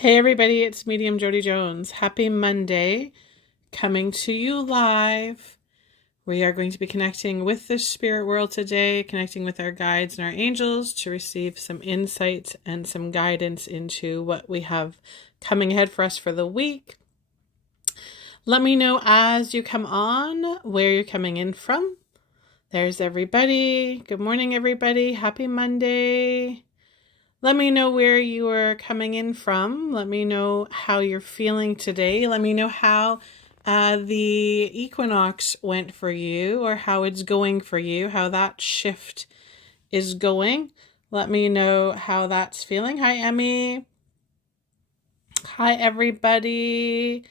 Hey everybody, it's Medium Jody Jones. Happy Monday, coming to you live. We are going to be connecting with the spirit world today, connecting with our guides and our angels to receive some insights and some guidance into what we have coming ahead for us for the week. Let me know as you come on where you're coming in from. There's everybody. Good morning, everybody. Happy Monday. Let me know where you are coming in from. Let me know how you're feeling today. Let me know how the equinox went for you, or how it's going for you, how that shift is going. Let me know how that's feeling. Hi, Emmy. Hi, everybody.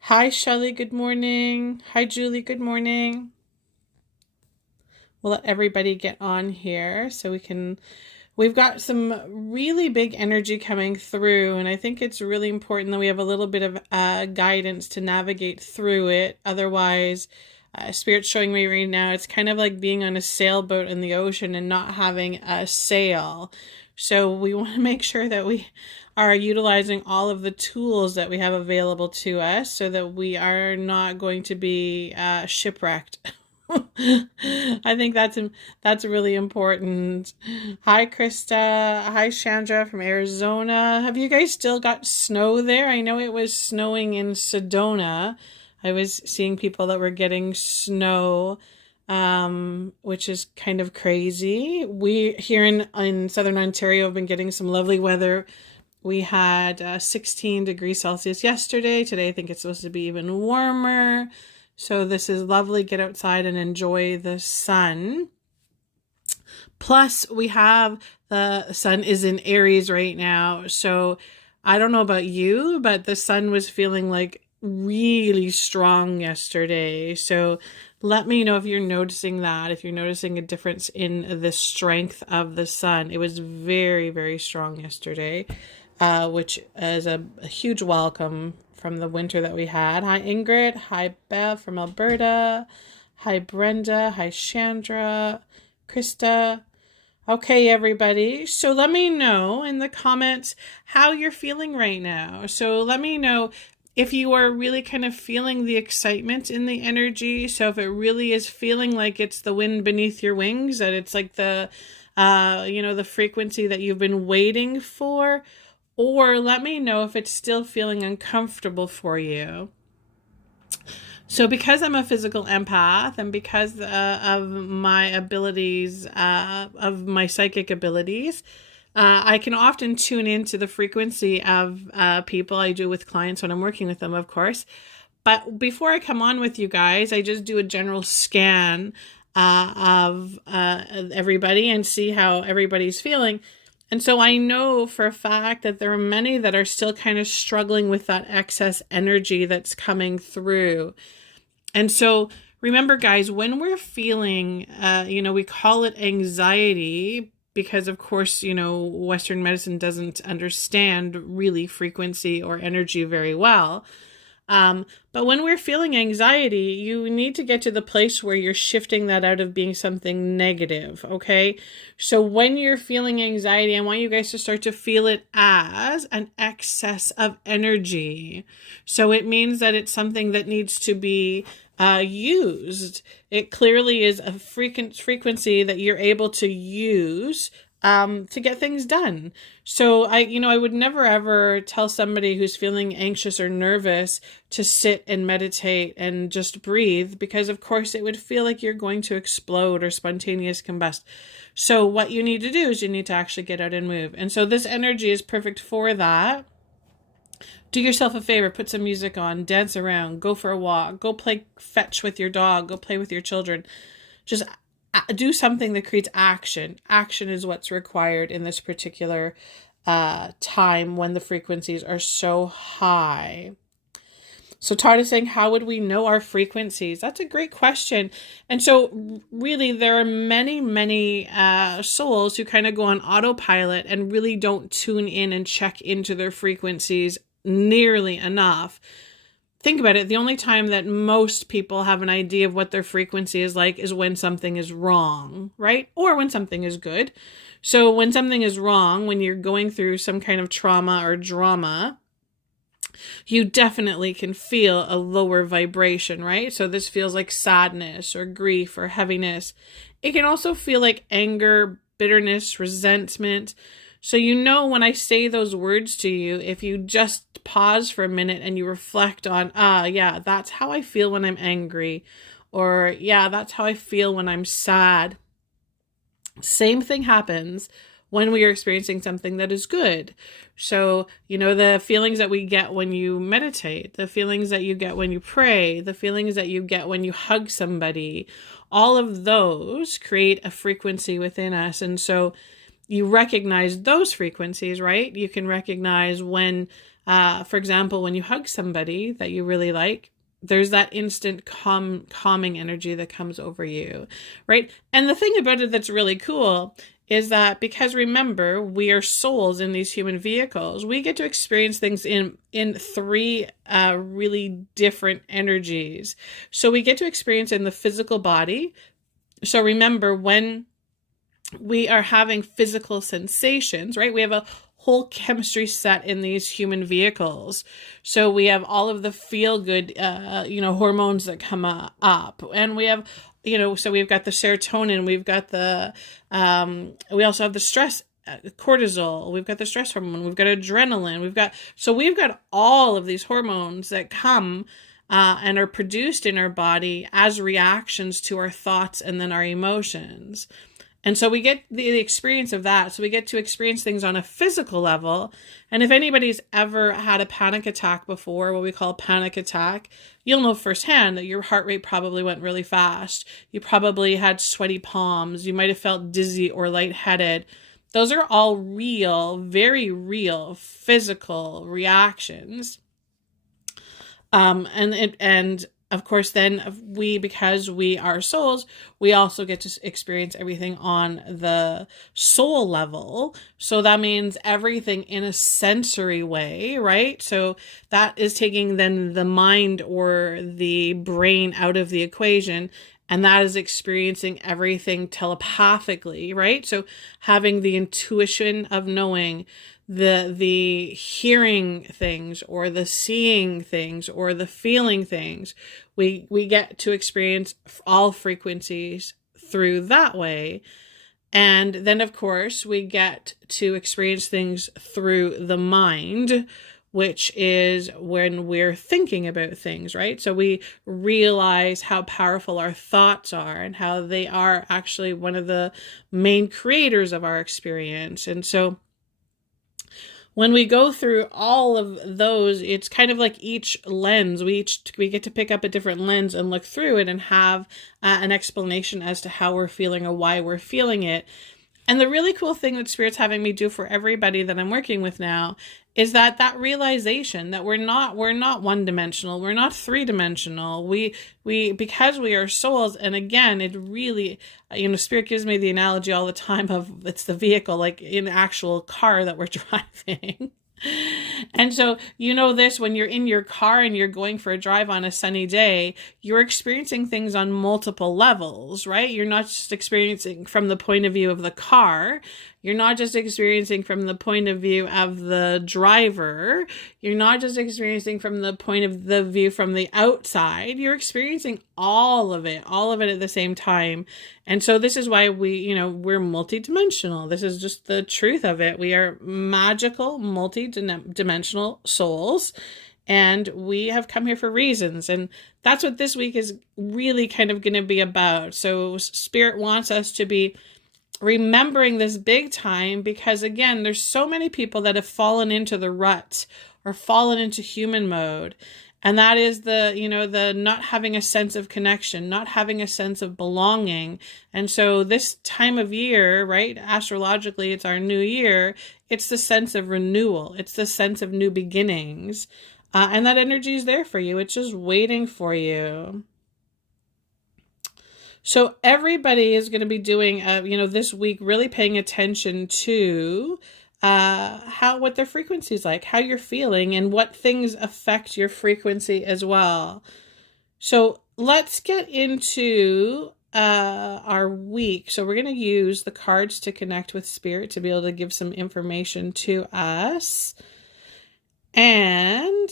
Hi, Shelly. Good morning. Hi, Julie. Good morning. We'll let everybody get on here so we can... We've got some really big energy coming through, and I think it's really important that we have a little bit of guidance to navigate through it. Otherwise, Spirit's showing me right now, it's kind of like being on a sailboat in the ocean and not having a sail. So we want to make sure that we are utilizing all of the tools that we have available to us so that we are not going to be shipwrecked. I think that's really important. Hi, Krista. Hi, Chandra from Arizona. Have you guys still got snow there? I know it was snowing in Sedona. I was seeing people that were getting snow, which is kind of crazy. We here in Southern Ontario have been getting some lovely weather. We had 16 degrees Celsius yesterday. Today I think it's supposed to be even warmer. So this is lovely. Get outside and enjoy the sun. Plus, we have the sun is in Aries right now. So I don't know about you, but the sun was feeling like really strong yesterday. So let me know if you're noticing that, if you're noticing a difference in the strength of the sun. It was very, very strong yesterday, which is a huge welcome from the winter that we had. Hi, Ingrid. Hi, Bev from Alberta. Hi, Brenda. Hi, Chandra. Krista. Okay, everybody. So let me know in the comments how you're feeling right now. So let me know if you are really kind of feeling the excitement in the energy. So if it really is feeling like it's the wind beneath your wings, that it's like the frequency that you've been waiting for. Or let me know if it's still feeling uncomfortable for you. So because I'm a physical empath and because of my abilities, of my psychic abilities, I can often tune into the frequency of people. I do with clients when I'm working with them, of course. But before I come on with you guys, I just do a general scan of everybody and see how everybody's feeling. And so I know for a fact that there are many that are still kind of struggling with that excess energy that's coming through. And so remember, guys, when we're feeling, we call it anxiety because, of course, Western medicine doesn't understand really frequency or energy very well. But when we're feeling anxiety, you need to get to the place where you're shifting that out of being something negative, okay? So when you're feeling anxiety, I want you guys to start to feel it as an excess of energy. So it means that it's something that needs to be used. It clearly is a frequency that you're able to use to get things done. So I would never ever tell somebody who's feeling anxious or nervous to sit and meditate and just breathe, because of course it would feel like you're going to explode or spontaneous combust. So what you need to do is you need to actually get out and move. And so this energy is perfect for that. Do yourself a favor, put some music on, dance around, go for a walk, go play fetch with your dog, go play with your children. Just do something that creates action. Action is what's required in this particular time when the frequencies are so high. So Todd is saying, how would we know our frequencies? That's a great question. And so really there are many, many souls who kind of go on autopilot and really don't tune in and check into their frequencies nearly enough. Think about it. The only time that most people have an idea of what their frequency is like is when something is wrong, right? Or when something is good. So when something is wrong, when you're going through some kind of trauma or drama, you definitely can feel a lower vibration, right? So this feels like sadness or grief or heaviness. It can also feel like anger, bitterness, resentment. So when I say those words to you, if you just pause for a minute and you reflect on, yeah, that's how I feel when I'm angry. Or, yeah, that's how I feel when I'm sad. Same thing happens when we are experiencing something that is good. So, the feelings that we get when you meditate, the feelings that you get when you pray, the feelings that you get when you hug somebody, all of those create a frequency within us. And so you recognize those frequencies, right? You can recognize when, for example, when you hug somebody that you really like, there's that instant calming energy that comes over you, right? And the thing about it that's really cool is that, because remember, we are souls in these human vehicles, we get to experience things in three really different energies. So we get to experience in the physical body. So remember, when we are having physical sensations, right? We have a whole chemistry set in these human vehicles. So we have all of the feel-good, hormones that come up. And we have, so we've got the serotonin, we've got the, we also have the stress, cortisol, we've got the stress hormone, we've got adrenaline, we've got all of these hormones that come and are produced in our body as reactions to our thoughts and then our emotions. And so we get the experience of that. So we get to experience things on a physical level. And if anybody's ever had a panic attack before, what we call a panic attack, you'll know firsthand that your heart rate probably went really fast. You probably had sweaty palms. You might have felt dizzy or lightheaded. Those are all real, very real physical reactions. And of course, then because we are souls, we also get to experience everything on the soul level. So that means everything in a sensory way, right? So that is taking then the mind or the brain out of the equation, and that is experiencing everything telepathically, right? So having the intuition of knowing, the hearing things or the seeing things or the feeling things, we get to experience all frequencies through that way. And then of course we get to experience things through the mind, which is when we're thinking about things, right? So we realize how powerful our thoughts are and how they are actually one of the main creators of our experience. And so when we go through all of those, it's kind of like each lens. We get to pick up a different lens and look through it and have an explanation as to how we're feeling or why we're feeling it. And the really cool thing that Spirit's having me do for everybody that I'm working with now is that realization that we're not one-dimensional, we're not three-dimensional. We because we are souls, and again, it really, Spirit gives me the analogy all the time of it's the vehicle, like an actual car that we're driving. And so, this, when you're in your car and you're going for a drive on a sunny day, you're experiencing things on multiple levels, right? You're not just experiencing from the point of view of the car. You're not just experiencing from the point of view of the driver. You're not just experiencing from the point of the view from the outside. You're experiencing all of it at the same time. And so this is why we're multidimensional. This is just the truth of it. We are magical, multidimensional souls, and we have come here for reasons. And that's what this week is really kind of going to be about. So Spirit wants us to be remembering this big time, because again, there's so many people that have fallen into the rut or fallen into human mode. And that is the not having a sense of connection, not having a sense of belonging. And so this time of year, right, astrologically, it's our new year. It's the sense of renewal. It's the sense of new beginnings. And that energy is there for you. It's just waiting for you. So everybody is going to be doing, this week, really paying attention to what their frequency is like, how you're feeling, and what things affect your frequency as well. So let's get into our week. So we're going to use the cards to connect with spirit to be able to give some information to us. And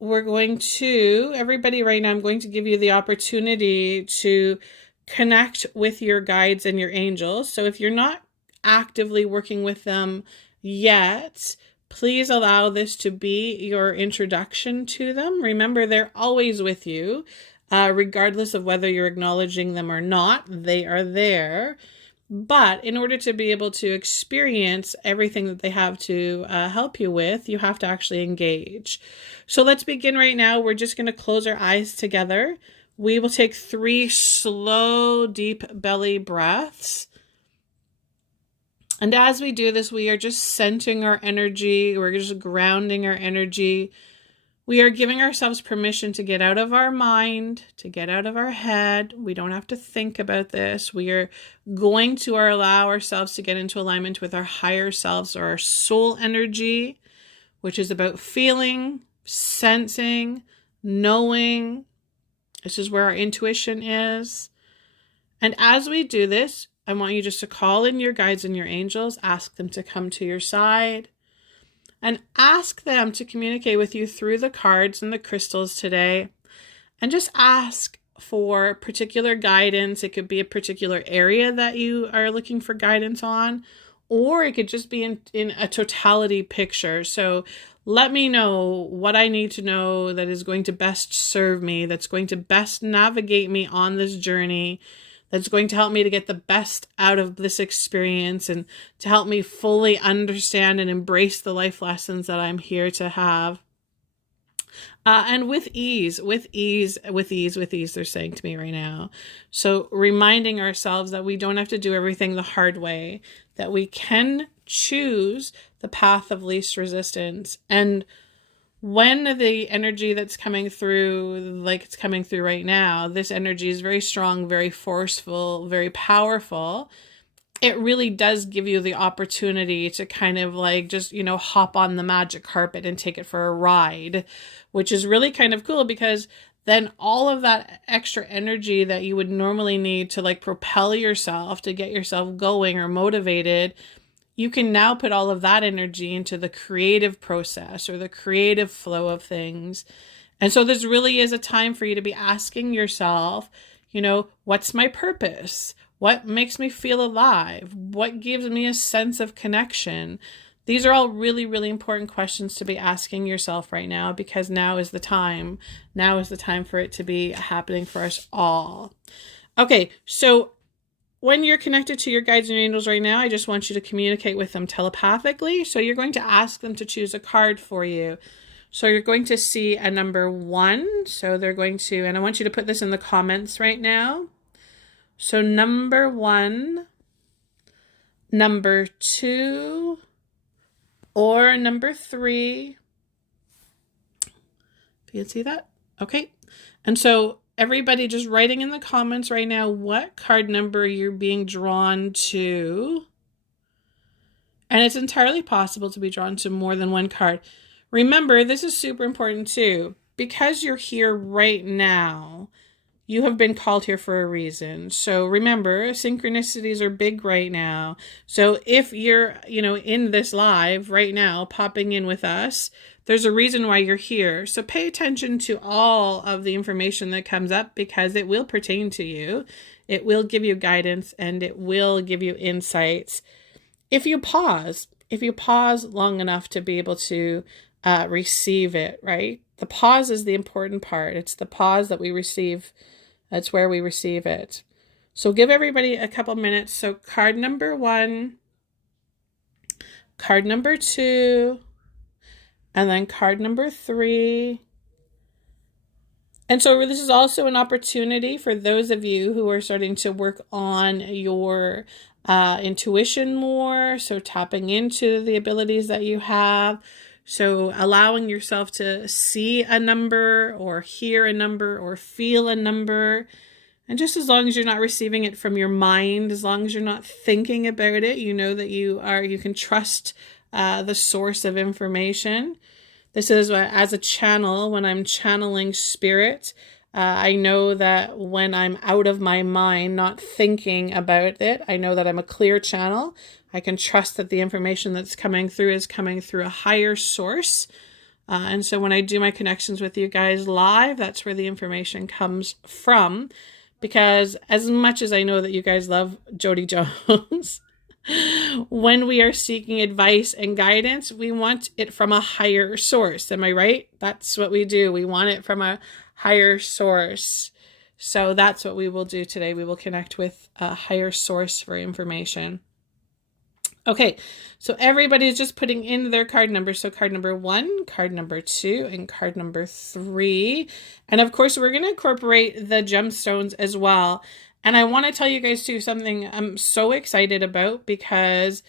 we're going to, everybody right now, I'm going to give you the opportunity to connect with your guides and your angels. So if you're not actively working with them yet, please allow this to be your introduction to them. Remember, they're always with you, regardless of whether you're acknowledging them or not. They are there. But in order to be able to experience everything that they have to help you with, you have to actually engage. So let's begin right now. We're just going to close our eyes together. We will take 3 slow, deep belly breaths. And as we do this, we are just centering our energy. We're just grounding our energy. We are giving ourselves permission to get out of our mind, to get out of our head. We don't have to think about this. We are going to allow ourselves to get into alignment with our higher selves, or our soul energy, which is about feeling, sensing, knowing. This is where our intuition is. And as we do this, I want you just to call in your guides and your angels, ask them to come to your side, and ask them to communicate with you through the cards and the crystals today. And just ask for particular guidance. It could be a particular area that you are looking for guidance on, or it could just be in a totality picture. So let me know what I need to know that is going to best serve me, that's going to best navigate me on this journey, that's going to help me to get the best out of this experience and to help me fully understand and embrace the life lessons that I'm here to have. And with ease, they're saying to me right now. So reminding ourselves that we don't have to do everything the hard way, that we can choose the path of least resistance. And when the energy that's coming through, like it's coming through right now, this energy is very strong, very forceful, very powerful. It really does give you the opportunity to kind of like just, hop on the magic carpet and take it for a ride, which is really kind of cool, because then all of that extra energy that you would normally need to like propel yourself, to get yourself going or motivated, you can now put all of that energy into the creative process or the creative flow of things. And so this really is a time for you to be asking yourself, what's my purpose? What makes me feel alive? What gives me a sense of connection? These are all really, really important questions to be asking yourself right now, because now is the time. Now is the time for it to be happening for us all. Okay, so when you're connected to your guides and angels right now, I just want you to communicate with them telepathically. So you're going to ask them to choose a card for you. So you're going to see a number 1. So they're going to, and I want you to put this in the comments right now. So number 1, number 2, or number 3. If you can see that. Okay. And so everybody just writing in the comments right now what card number you're being drawn to. And it's entirely possible to be drawn to more than one card. Remember, this is super important too. Because you're here right now, you have been called here for a reason. So remember, synchronicities are big right now. So if you're, in this live right now, popping in with us, there's a reason why you're here. So pay attention to all of the information that comes up, because it will pertain to you. It will give you guidance, and it will give you insights. If you pause long enough to be able to receive it, right? The pause is the important part. It's the pause that we receive. That's where we receive it. So give everybody a couple minutes. So card number 1, card number 2, and then card number 3. And so this is also an opportunity for those of you who are starting to work on your intuition more. So tapping into the abilities that you have. So allowing yourself to see a number or hear a number or feel a number. And just as long as you're not receiving it from your mind, as long as you're not thinking about it, you know that you can trust the source of information. This is as a channel, when I'm channeling spirit, I know that when I'm out of my mind, not thinking about it, I know that I'm a clear channel. I can trust that the information that's coming through is coming through a higher source. And so when I do my connections with you guys live, that's where the information comes from. Because as much as I know that you guys love Jody Jones, when we are seeking advice and guidance, we want it from a higher source. Am I right? That's what we do. We want it from a higher source. So that's what we will do today. We will connect with a higher source for information. Okay, so everybody's just putting in their card numbers. So card number 1, card number 2, and card number 3. And of course, we're going to incorporate the gemstones as well. And I want to tell you guys too something I'm so excited about, because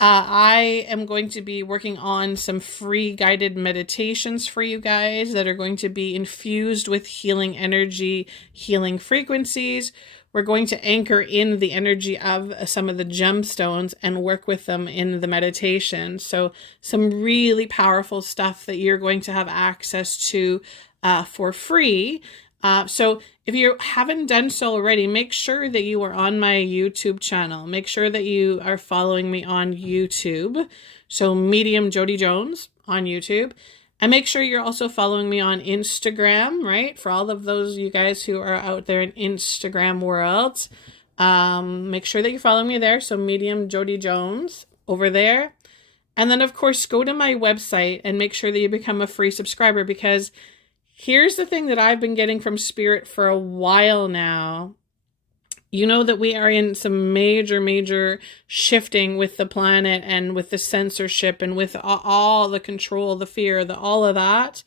I am going to be working on some free guided meditations for you guys that are going to be infused with healing energy, healing frequencies. We're going to anchor in the energy of some of the gemstones and work with them in the meditation. So some really powerful stuff that you're going to have access to for free. So if you haven't done so already, make sure that you are on my YouTube channel. Make sure that you are following me on YouTube. So Medium Jody Jones on YouTube. And make sure you're also following me on Instagram, right? For all of those you guys who are out there in Instagram world, make sure that you're following me there. So Medium Jody Jones over there. And then, of course, go to my website and make sure that you become a free subscriber, because here's the thing that I've been getting from Spirit for a while now. You know that we are in some major shifting with the planet and with the censorship and with all the control, the fear, all of that.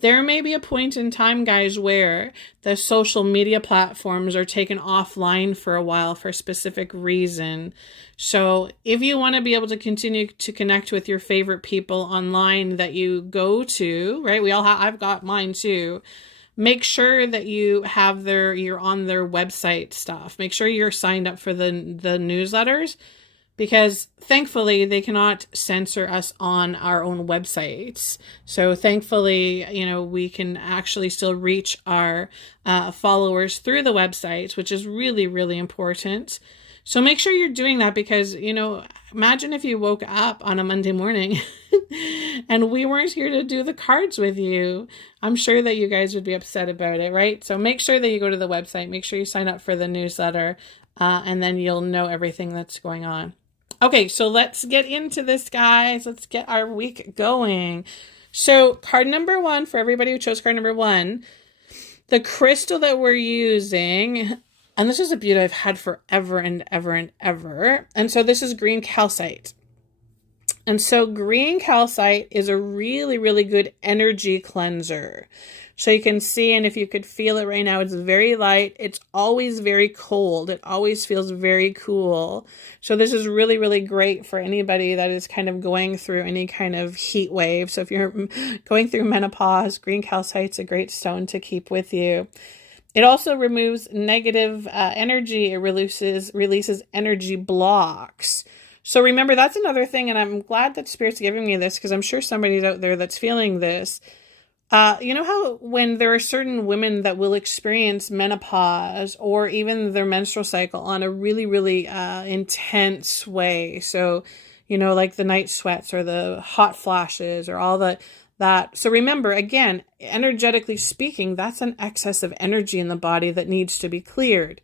There may be a point in time, guys, where the social media platforms are taken offline for a while for a specific reason. So if you want to be able to continue to connect with your favorite people online that you go to, right? I've got mine too. Make sure that you're on their website stuff. Make sure you're signed up for the newsletters, because thankfully they cannot censor us on our own websites. So thankfully, we can actually still reach our followers through the websites, which is really, really important. So make sure you're doing that, because, imagine if you woke up on a Monday morning and we weren't here to do the cards with you. I'm sure that you guys would be upset about it, right? So make sure that you go to the website, make sure you sign up for the newsletter, and then you'll know everything that's going on. Okay, so let's get into this, guys. Let's get our week going. So card number 1, for everybody who chose card number 1, the crystal that we're using, and this is a beauty I've had forever and ever and ever. And so this is green calcite. And so green calcite is a really, really good energy cleanser. So you can see, and if you could feel it right now, it's very light. It's always very cold. It always feels very cool. So this is really, really great for anybody that is kind of going through any kind of heat wave. So if you're going through menopause, green calcite's a great stone to keep with you. It also removes negative energy. It releases energy blocks. So remember, that's another thing, and I'm glad that Spirit's giving me this, because I'm sure somebody's out there that's feeling this. You know how when there are certain women that will experience menopause or even their menstrual cycle on a really, really intense way. So, like the night sweats or the hot flashes or all that. So remember, again, energetically speaking, that's an excess of energy in the body that needs to be cleared.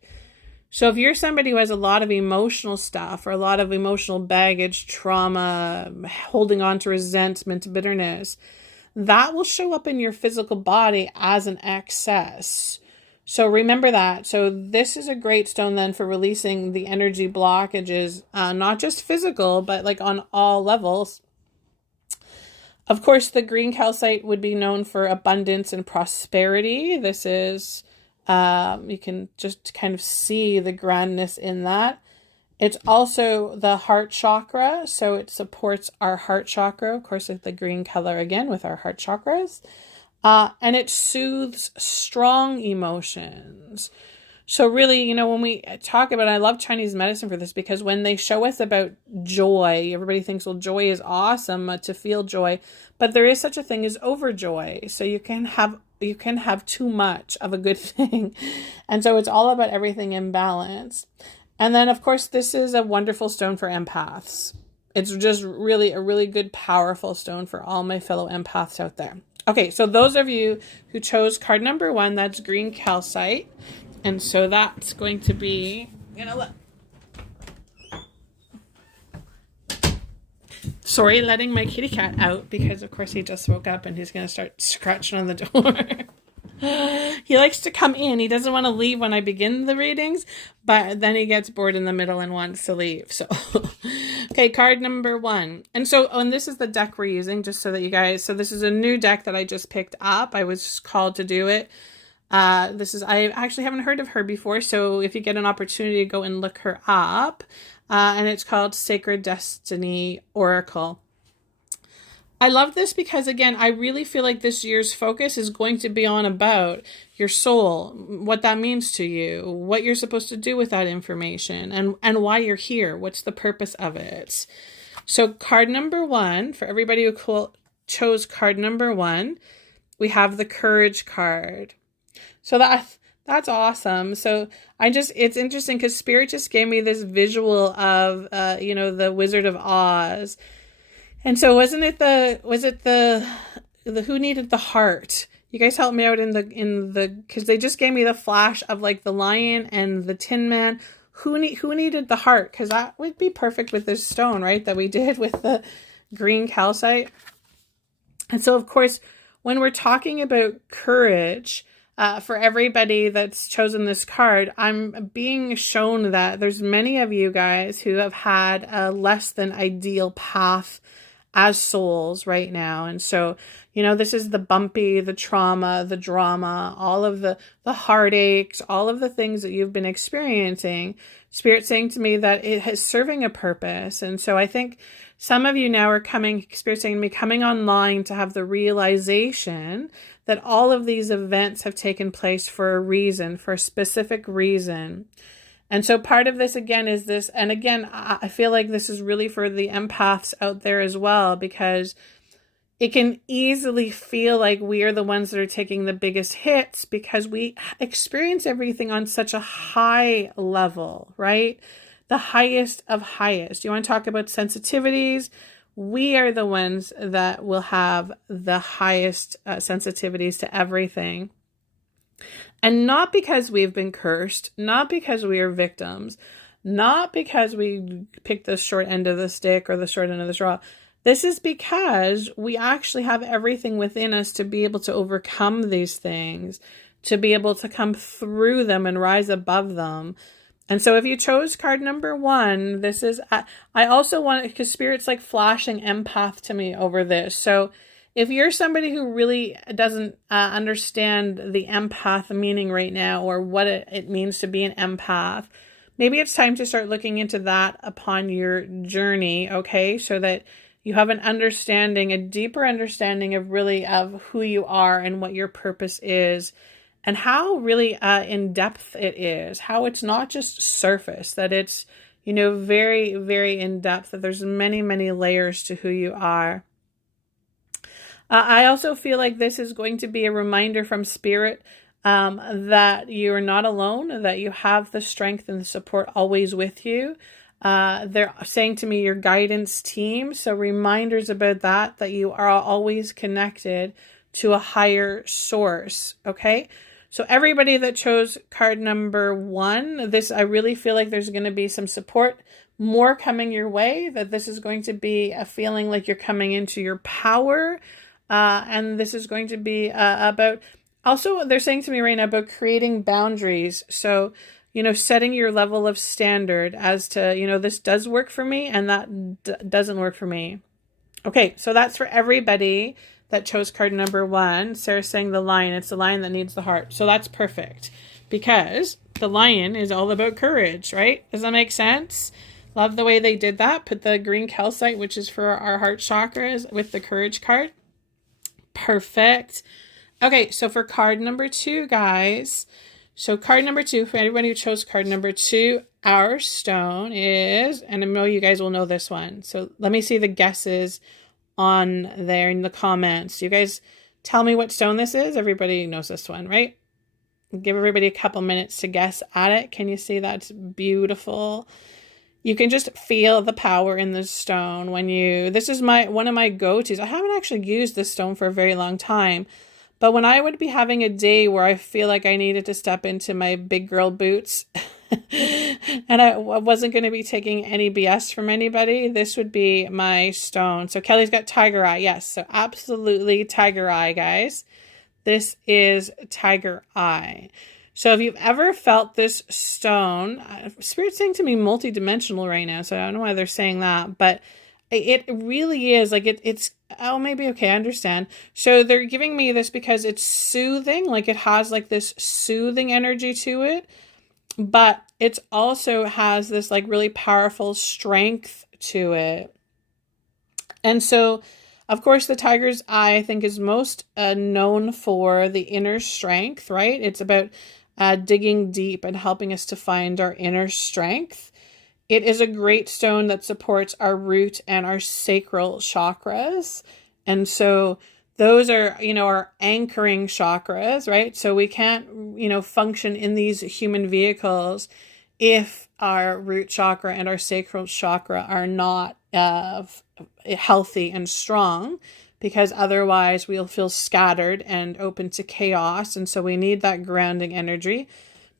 So if you're somebody who has a lot of emotional stuff or a lot of emotional baggage, trauma, holding on to resentment, bitterness, that will show up in your physical body as an excess. So remember that. So this is a great stone then for releasing the energy blockages, not just physical, but like on all levels. Of course, the green calcite would be known for abundance and prosperity. This is, you can just kind of see the grandness in that. It's also the heart chakra, so it supports our heart chakra, of course, with the green color again with our heart chakras. And it soothes strong emotions. So really, when we talk about, I love Chinese medicine for this, because when they show us about joy, everybody thinks, well, joy is awesome to feel joy, but there is such a thing as overjoy. So you can have you can have too much of a good thing. And so it's all about everything in balance. And then, of course, this is a wonderful stone for empaths. It's just really a really good, powerful stone for all my fellow empaths out there. Okay, so those of you who chose card number 1, that's green calcite. And so that's going to be, sorry, letting my kitty cat out because, of course, he just woke up and he's going to start scratching on the door. He likes to come in. He doesn't want to leave when I begin the readings, but then he gets bored in the middle and wants to leave. So, okay, card number 1. And this is the deck we're using, just so that you guys, so this is a new deck that I just picked up. I was called to do it. I actually haven't heard of her before, so if you get an opportunity to go and look her up, and it's called Sacred Destiny Oracle. I love this because, again, I really feel like this year's focus is going to be on about your soul, what that means to you, what you're supposed to do with that information, and why you're here. What's the purpose of it? So card number 1, for everybody who chose card number 1, we have the Courage card. So that's awesome. So it's interesting because Spirit just gave me this visual of, the Wizard of Oz. And so was it the who needed the heart? You guys help me out because they just gave me the flash of like the lion and the Tin Man. Who needed the heart? Because that would be perfect with this stone, right? That we did with the green calcite. And so, of course, when we're talking about courage, for everybody that's chosen this card, I'm being shown that there's many of you guys who have had a less than ideal path as souls right now. And so, this is the bumpy, the trauma, the drama, all of the heartaches, all of the things that you've been experiencing. Spirit saying to me that it is serving a purpose. And so I think some of you now are Spirit saying to me, coming online to have the realization that all of these events have taken place for a reason, for a specific reason. And so part of this, again, is this, and again, I feel like this is really for the empaths out there as well, because it can easily feel like we are the ones that are taking the biggest hits because we experience everything on such a high level, right? The highest of highest. You want to talk about sensitivities? We are the ones that will have the highest sensitivities to everything. And not because we've been cursed, not because we are victims, not because we picked the short end of the stick or the short end of the straw. This is because we actually have everything within us to be able to overcome these things, to be able to come through them and rise above them. And so if you chose card number 1, this is, I also want, because Spirit's like flashing empath to me over this. So if you're somebody who really doesn't understand the empath meaning right now, or what it means to be an empath, maybe it's time to start looking into that upon your journey, okay? So that you have an understanding, a deeper understanding of who you are and what your purpose is, and how really in depth it is, how it's not just surface, that it's, very, very in depth, that there's many, many layers to who you are. I also feel like this is going to be a reminder from Spirit that you are not alone, that you have the strength and the support always with you. They're saying to me your guidance team. So reminders about that you are always connected to a higher source. Okay. So everybody that chose card number 1, I really feel like there's going to be some support more coming your way, that this is going to be a feeling like you're coming into your power. And this is going to be about, also they're saying to me right now about creating boundaries. So, setting your level of standard as to, this does work for me and that doesn't work for me. Okay, so that's for everybody that chose card number 1. Sarah's saying the lion. It's the lion that needs the heart. So that's perfect because the lion is all about courage, right? Does that make sense? Love the way they did that. Put the green calcite, which is for our heart chakras, with the courage card. Perfect. Okay, so for card number 2, guys. So card number 2, for anybody who chose card number 2, our stone is, and I know you guys will know this one. So let me see the guesses on there in the comments. You guys Tell me what stone this is. Everybody knows this one, right? Give everybody a couple minutes to guess at it. Can you see that's beautiful? You can just feel the power in the stone when this is one of my go-tos. I haven't actually used this stone for a very long time, but when I would be having a day where I feel like I needed to step into my big girl boots and I wasn't going to be taking any BS from anybody, this would be my stone. So Kelly's got tiger eye. Yes, so absolutely tiger eye, guys. This is tiger eye. So if you've ever felt this stone, Spirit's saying to me multidimensional right now, so I don't know why they're saying that, but it really is like it's, oh, maybe, okay, I understand. So they're giving me this because it's soothing, like it has like this soothing energy to it, but it also has this like really powerful strength to it. And so, of course, the tiger's eye, I think, is most known for the inner strength, right? It's about digging deep and helping us to find our inner strength. It is a great stone that supports our root and our sacral chakras. And so those are, our anchoring chakras, right? So we can't, function in these human vehicles if our root chakra and our sacral chakra are not healthy and strong, because otherwise we'll feel scattered and open to chaos. And so we need that grounding energy.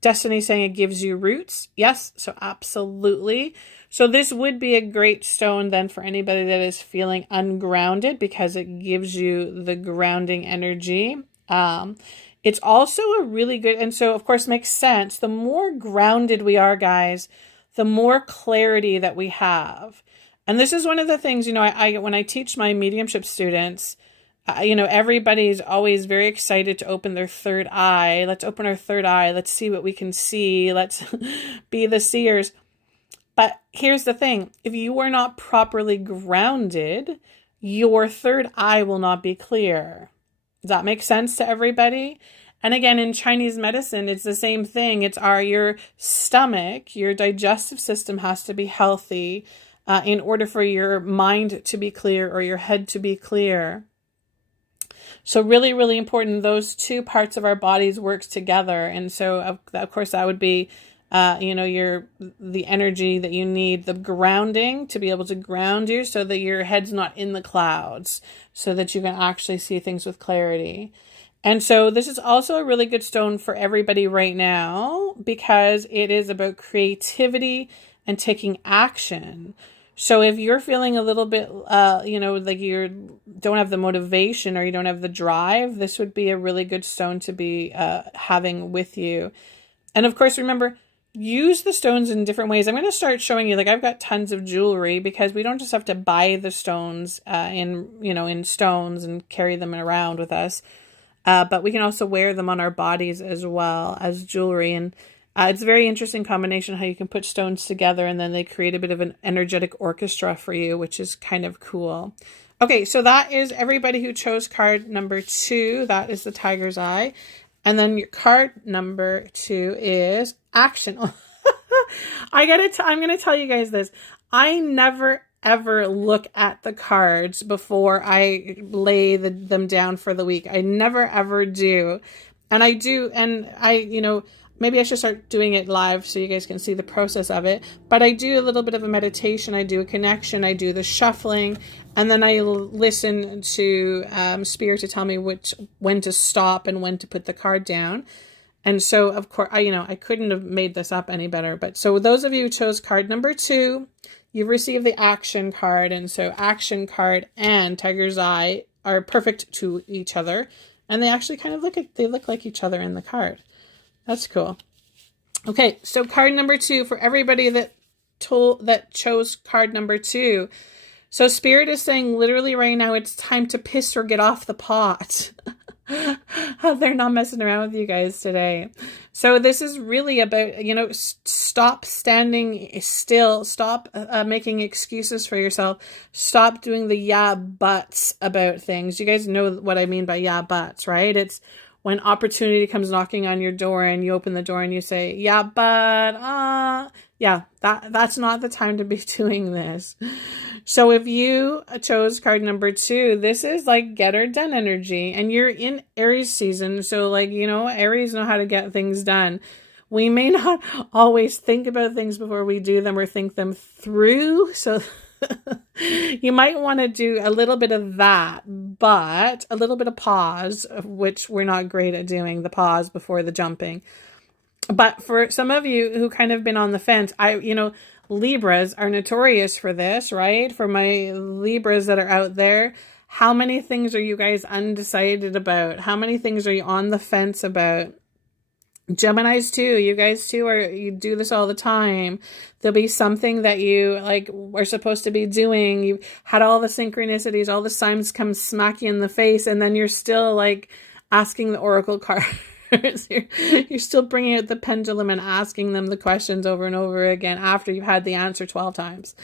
Destiny saying it gives you roots. Yes, so absolutely. So this would be a great stone then for anybody that is feeling ungrounded, because it gives you the grounding energy. It's also a really good, and so of course makes sense. The more grounded we are, guys, the more clarity that we have. And this is one of the things, I when I teach my mediumship students, everybody's always very excited to open their third eye. Let's open our third eye. Let's see what we can see. Let's be the seers. But here's the thing. If you are not properly grounded, your third eye will not be clear. Does that make sense to everybody? And again, in Chinese medicine, it's the same thing. It's your stomach, your digestive system has to be healthy in order for your mind to be clear or your head to be clear. So really, really important. Those two parts of our bodies work together. And so, of course, that would be, the energy that you need, the grounding to be able to ground you so that your head's not in the clouds, so that you can actually see things with clarity. And so this is also a really good stone for everybody right now, because it is about creativity and taking action. So if you're feeling a little bit, like you don't have the motivation or you don't have the drive, this would be a really good stone to be having with you. And of course, remember, use the stones in different ways. I'm going to start showing you, like I've got tons of jewelry, because we don't just have to buy the stones in stones and carry them around with us. But we can also wear them on our bodies as well as jewelry. And it's a very interesting combination how you can put stones together and then they create a bit of an energetic orchestra for you, which is kind of cool. Okay, so that is everybody who chose card number 2. That is the tiger's eye. And then your card number 2 is action. I'm going to tell you guys this. I never ever look at the cards before I lay them down for the week. I never ever do. And I do, and maybe I should start doing it live so you guys can see the process of it. But I do a little bit of a meditation. I do a connection. I do the shuffling. And then I listen to Spirit to tell me when to stop and when to put the card down. And so, of course, I couldn't have made this up any better. But so those of you who chose card number 2, you've received the action card. And so action card and tiger's eye are perfect to each other. And they actually kind of look like each other in the card. That's cool. Okay, so card number 2 for everybody that chose card number 2. So Spirit is saying literally right now it's time to piss or get off the pot. They're not messing around with you guys today. So this is really about, stop standing still. Stop making excuses for yourself. Stop doing the yeah, buts about things. You guys know what I mean by yeah, buts, right? It's when opportunity comes knocking on your door and you open the door and you say, yeah, but, Yeah, that's not the time to be doing this. So if you chose card number 2, this is like get her done energy, and you're in Aries season. So like, Aries know how to get things done. We may not always think about things before we do them or think them through. So you might want to do a little bit of that, but a little bit of pause, which we're not great at doing, the pause before the jumping. But for some of you who kind of been on the fence, Libras are notorious for this, right? For my Libras that are out there, how many things are you guys undecided about? How many things are you on the fence about? Geminis too, you guys too you do this all the time. There'll be something that you like are supposed to be doing. You had all the synchronicities, all the signs come smack you in the face, and then you're still like asking the oracle cards. You're still bringing out the pendulum and asking them the questions over and over again after you've had the answer 12 times.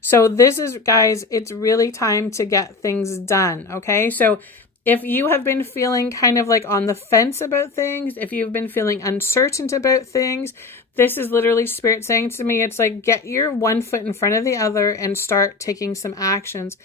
So this is, guys, it's really time to get things done, okay? So if you have been feeling kind of like on the fence about things, if you've been feeling uncertain about things, this is literally Spirit saying to me, it's like, get your one foot in front of the other and start taking some actions.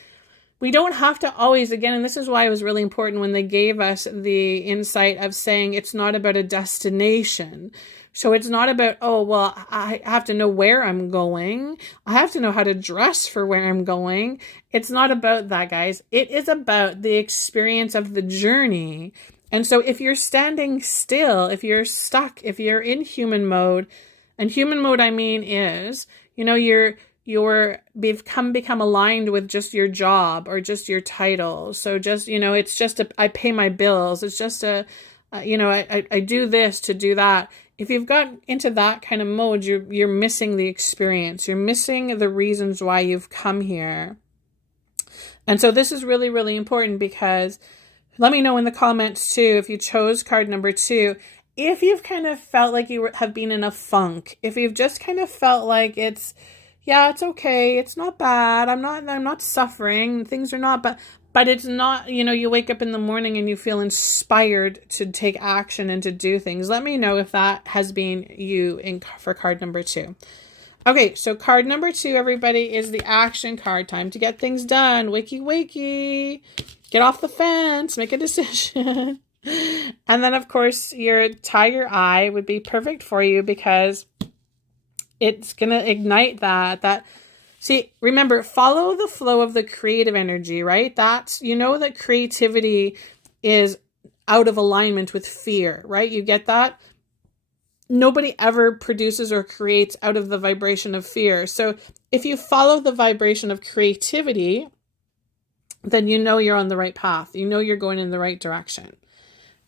We don't have to always, again, and this is why it was really important when they gave us the insight of saying it's not about a destination. So it's not about, oh, well, I have to know where I'm going. I have to know how to dress for where I'm going. It's not about that, guys. It is about the experience of the journey. And so if you're standing still, if you're stuck, if you're in human mode, and human mode, I mean, is, you're become aligned with just your job or just your title. So just, it's just I pay my bills. It's just I do this to do that. If you've got into that kind of mode, you're missing the experience. You're missing the reasons why you've come here. And so this is really, really important, because let me know in the comments too, if you chose card number 2, if you've kind of felt like you have been in a funk, if you've just kind of felt like it's okay, it's not bad, I'm not suffering, things are not bad, but it's not, you wake up in the morning and you feel inspired to take action and to do things. Let me know if that has been you for card number 2. Okay, so card number 2, everybody, is the action card. Time to get things done. Wakey, wakey. Get off the fence. Make a decision. And then, of course, your tiger eye would be perfect for you, because it's going to ignite that. See, remember, follow the flow of the creative energy, right? That's, that creativity is out of alignment with fear, right? You get that? Nobody ever produces or creates out of the vibration of fear. So if you follow the vibration of creativity, then you're on the right path. You're going in the right direction.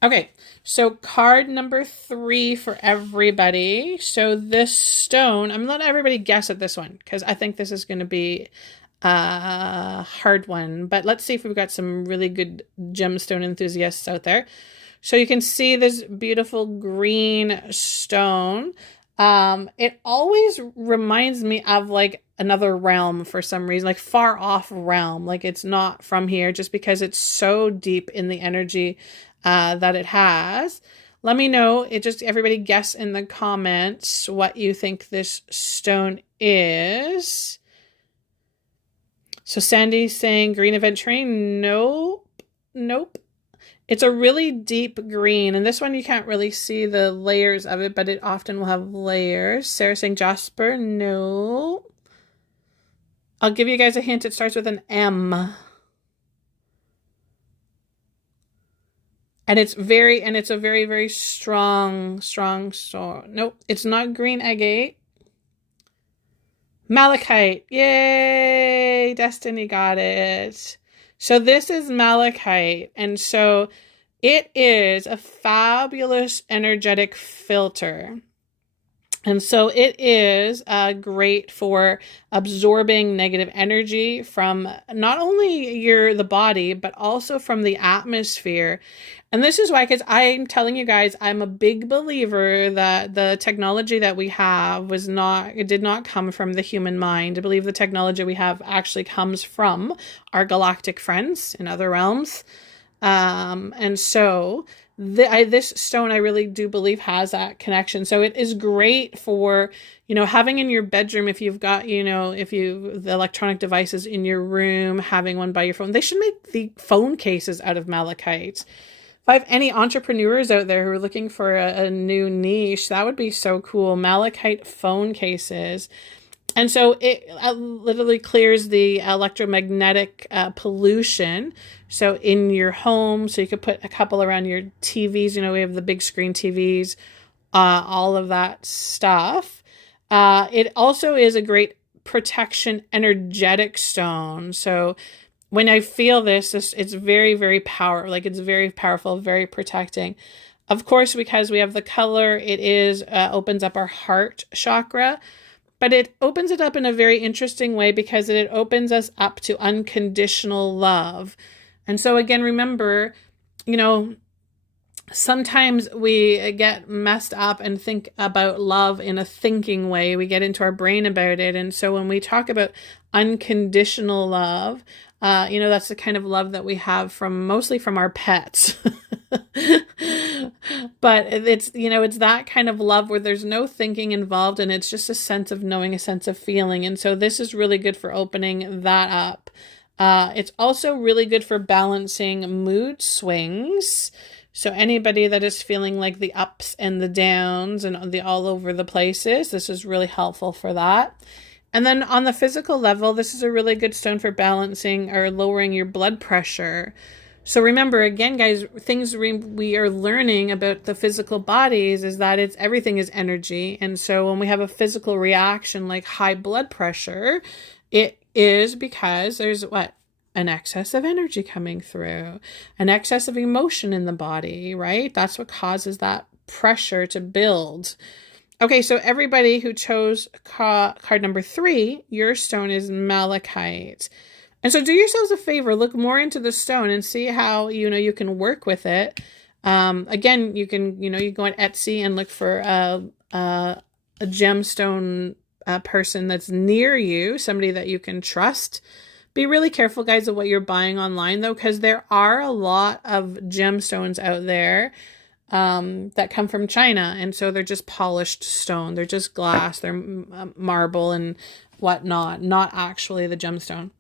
Okay, so card number 3 for everybody. So this stone, I'm going to let everybody guess at this one, because I think this is going to be a hard one. But let's see if we've got some really good gemstone enthusiasts out there. So you can see this beautiful green stone. It always reminds me of like another realm for some reason, like far off realm. Like it's not from here, just because it's so deep in the energy that it has. Let me know. Everybody guess in the comments what you think this stone is. So Sandy's saying green aventurine. Nope. It's a really deep green, and this one you can't really see the layers of it, but it often will have layers. Sarah saying Jasper, no. I'll give you guys a hint. It starts with an M. And it's a very, very strong. Nope, it's not green agate. Malachite. Yay! Destiny got it. So this is malachite, and so it is a fabulous energetic filter. And so it is great for absorbing negative energy from not only the body, but also from the atmosphere. And this is why, because I'm telling you guys, I'm a big believer that the technology that we have did not come from the human mind. I believe the technology we have actually comes from our galactic friends in other realms. And so this stone, I really do believe, has that connection. So it is great for, having in your bedroom, if you've got, the electronic devices in your room, having one by your phone. They should make the phone cases out of malachite. If I have any entrepreneurs out there who are looking for a new niche, that would be so cool. Malachite phone cases. And so it literally clears the electromagnetic pollution. So in your home, so you could put a couple around your TVs. We have the big screen TVs, all of that stuff. It also is a great protection energetic stone. So when I feel this, it's very, very powerful. Like, it's very powerful, very protecting. Of course, because we have the color, it is opens up our heart chakra. But it opens it up in a very interesting way because it opens us up to unconditional love. And so again, remember, sometimes we get messed up and think about love in a thinking way. We get into our brain about it. And so when we talk about unconditional love, that's the kind of love that we have mostly from our pets. But it's that kind of love where there's no thinking involved, and it's just a sense of knowing, a sense of feeling. And so this is really good for opening that up. It's also really good for balancing mood swings. So anybody that is feeling like the ups and the downs and the all over the places, this is really helpful for that. And then on the physical level, this is a really good stone for balancing or lowering your blood pressure. So remember, again, guys, things we are learning about the physical bodies is that everything is energy. And so when we have a physical reaction like high blood pressure, it is because there's an excess of energy coming through, an excess of emotion in the body, right? That's what causes that pressure to build. Okay, so everybody who chose card number 3, your stone is malachite. And so do yourselves a favor, look more into the stone and see how, you can work with it. Again, you can, you go on Etsy and look for a gemstone person that's near you, somebody that you can trust. Be really careful, guys, of what you're buying online, though, because there are a lot of gemstones out there that come from China. And so they're just polished stone. They're just glass. They're marble and whatnot, not actually the gemstone.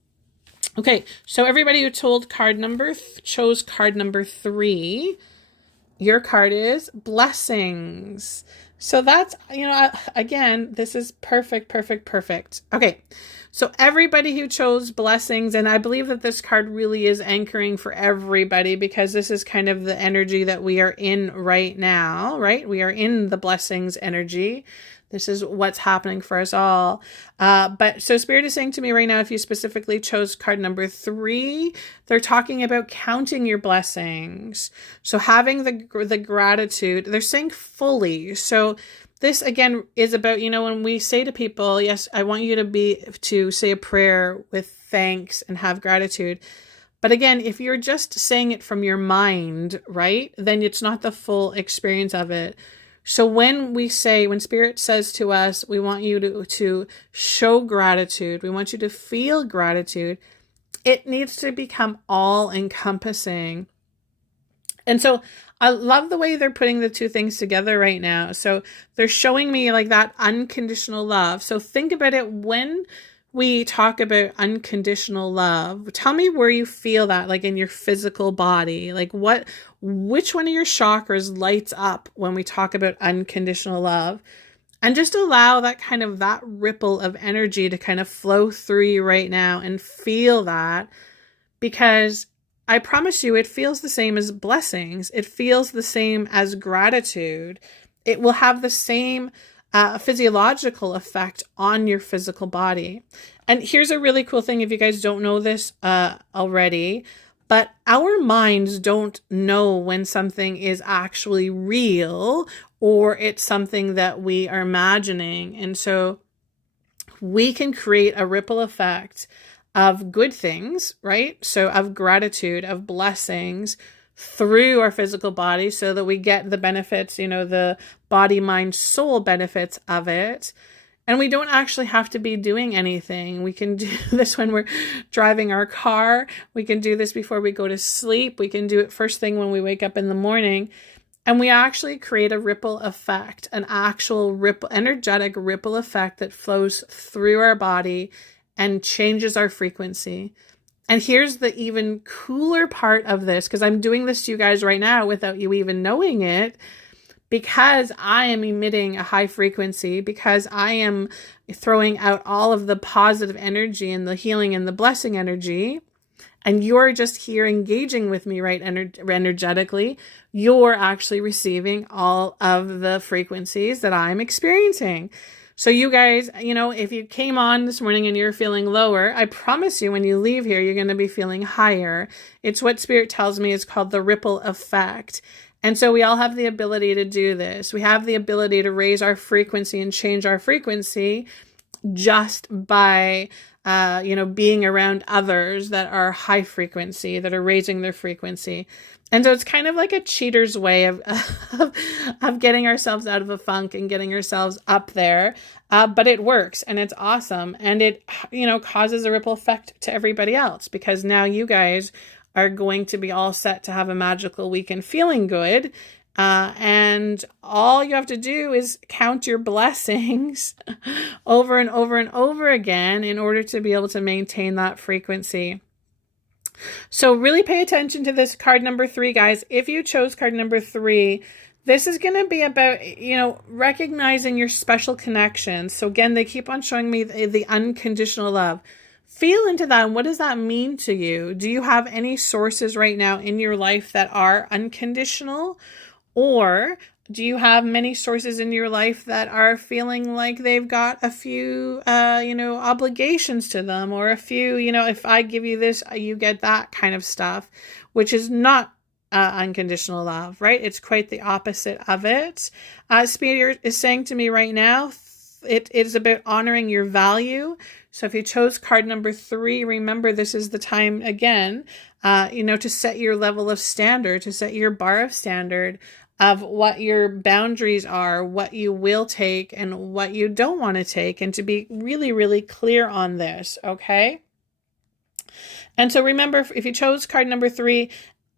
Okay, so everybody who chose card number 3, your card is blessings. So that's, again, this is perfect. Okay, so everybody who chose blessings, and I believe that this card really is anchoring for everybody because this is kind of the energy that we are in right now, right? We are in the blessings energy. This is what's happening for us all. But so Spirit is saying to me right now, if you specifically chose card number 3, they're talking about counting your blessings. So having the gratitude, they're saying fully. So this again is about, when we say to people, yes, I want you to say a prayer with thanks and have gratitude. But again, if you're just saying it from your mind, right, then it's not the full experience of it. So when Spirit says to us, we want you to show gratitude, we want you to feel gratitude, it needs to become all encompassing. And so I love the way they're putting the two things together right now. So they're showing me like that unconditional love. So think about it when we talk about unconditional love. Tell me where you feel that, like in your physical body, like which one of your chakras lights up when we talk about unconditional love, and just allow that ripple of energy to kind of flow through you right now and feel that, because I promise you, it feels the same as blessings. It feels the same as gratitude. It will have the same physiological effect on your physical body. And here's a really cool thing, if you guys don't know this already, but our minds don't know when something is actually real or it's something that we are imagining. And so we can create a ripple effect of good things, right? So of gratitude, of blessings through our physical body so that we get the benefits, the body, mind, soul benefits of it. And we don't actually have to be doing anything. We can do this when we're driving our car. We can do this before we go to sleep. We can do it first thing when we wake up in the morning. And we actually create a ripple effect, an actual ripple, energetic ripple effect that flows through our body and changes our frequency. And here's the even cooler part of this, because I'm doing this to you guys right now without you even knowing it. Because I am emitting a high frequency, because I am throwing out all of the positive energy and the healing and the blessing energy, and you're just here engaging with me, right, energetically, you're actually receiving all of the frequencies that I'm experiencing. So you guys, if you came on this morning and you're feeling lower, I promise you when you leave here, you're going to be feeling higher. It's what Spirit tells me is called the ripple effect. And so we all have the ability to do this. We have the ability to raise our frequency and change our frequency just by, being around others that are high frequency, that are raising their frequency. And so it's kind of like a cheater's way of getting ourselves out of a funk and getting ourselves up there. But it works and it's awesome. And it, causes a ripple effect to everybody else, because now you guys are going to be all set to have a magical week and feeling good. And all you have to do is count your blessings over and over and over again in order to be able to maintain that frequency. So really pay attention to this card number 3, guys. If you chose card number 3, this is going to be about, recognizing your special connections. So again, they keep on showing me the unconditional love. Feel into that. And what does that mean to you? Do you have any sources right now in your life that are unconditional? Or do you have many sources in your life that are feeling like they've got a few, obligations to them, or a few, if I give you this, you get that kind of stuff, which is not unconditional love, right? It's quite the opposite of it. Spirit is saying to me right now, it is about honoring your value. So if you chose card number 3, remember this is the time again, to set your level of standard, to set your bar of standard of what your boundaries are, what you will take and what you don't want to take, and to be really, really clear on this, okay? And so remember, if you chose card number 3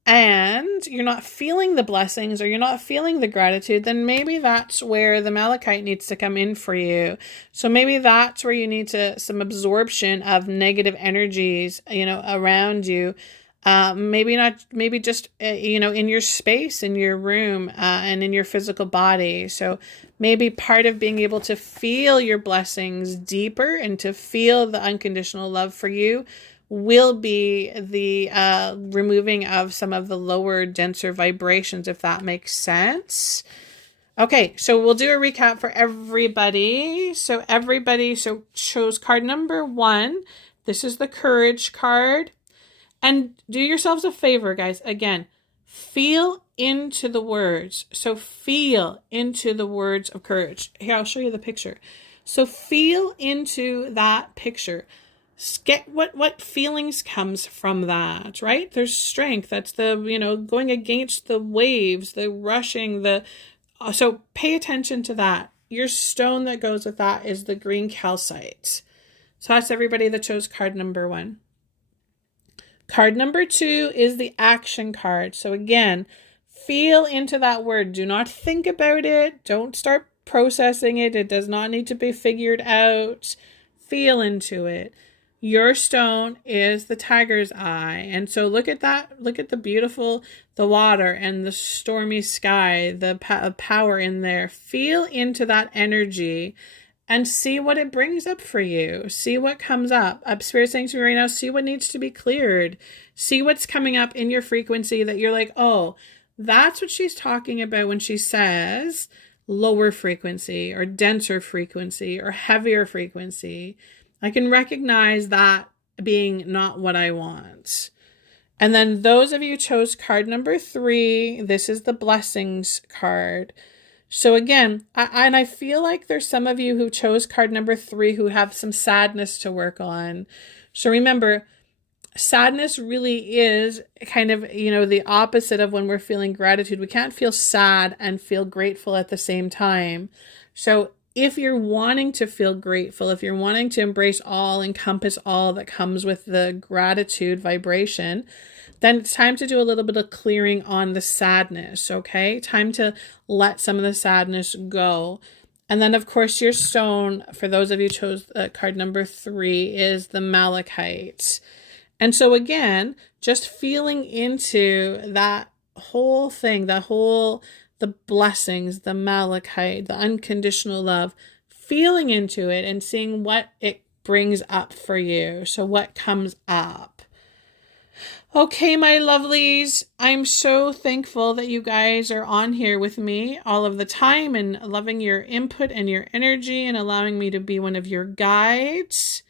and you're not feeling the blessings or you're not feeling the gratitude, then maybe that's where the Malachite needs to come in for you. So maybe that's where you need some absorption of negative energies, around you. Maybe just, in your space, in your room, and in your physical body. So maybe part of being able to feel your blessings deeper and to feel the unconditional love for you will be the removing of some of the lower, denser vibrations, if that makes sense. Okay, so we'll do a recap for everybody. So everybody chose card number 1. This is the Courage card. And do yourselves a favor, guys. Again, feel into the words. So feel into the words of courage. Here, I'll show you the picture. So feel into that picture. Get what feelings comes from that, right? There's strength. That's the, going against the waves, the rushing, so pay attention to that. Your stone that goes with that is the green calcite. So that's everybody that chose card number 1. Card number 2 is the action card. So again, feel into that word. Do not think about it. Don't start processing it. It does not need to be figured out. Feel into it. Your stone is the tiger's eye. And so look at that. Look at the water and the stormy sky, the power in there. Feel into that energy and see what it brings up for you. See what comes up. Spirit saying to me right now, see what needs to be cleared. See what's coming up in your frequency that you're like, oh, that's what she's talking about when she says lower frequency or denser frequency or heavier frequency. I can recognize that being not what I want. And then those of you who chose card number 3, this is the blessings card. So again, I feel like there's some of you who chose card number 3 who have some sadness to work on. So remember, sadness really is kind of, the opposite of when we're feeling gratitude. We can't feel sad and feel grateful at the same time. So if you're wanting to feel grateful, if you're wanting to embrace all, encompass all that comes with the gratitude vibration, then it's time to do a little bit of clearing on the sadness, okay? Time to let some of the sadness go. And then, of course, your stone, for those of you who chose card number 3, is the malachite. And so again, just feeling into that whole thing, the blessings, the malachite, the unconditional love, feeling into it and seeing what it brings up for you. So what comes up? Okay, my lovelies, I'm so thankful that you guys are on here with me all of the time and loving your input and your energy and allowing me to be one of your guides.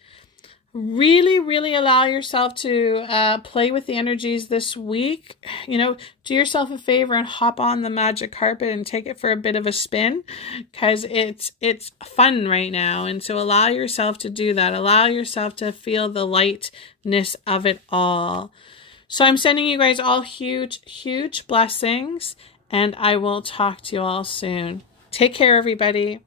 Really, really allow yourself to play with the energies this week. You know, do yourself a favor and hop on the magic carpet and take it for a bit of a spin, because it's fun right now. And so allow yourself to do that. Allow yourself to feel the lightness of it all. So I'm sending you guys all huge, huge blessings, and I will talk to you all soon. Take care, everybody.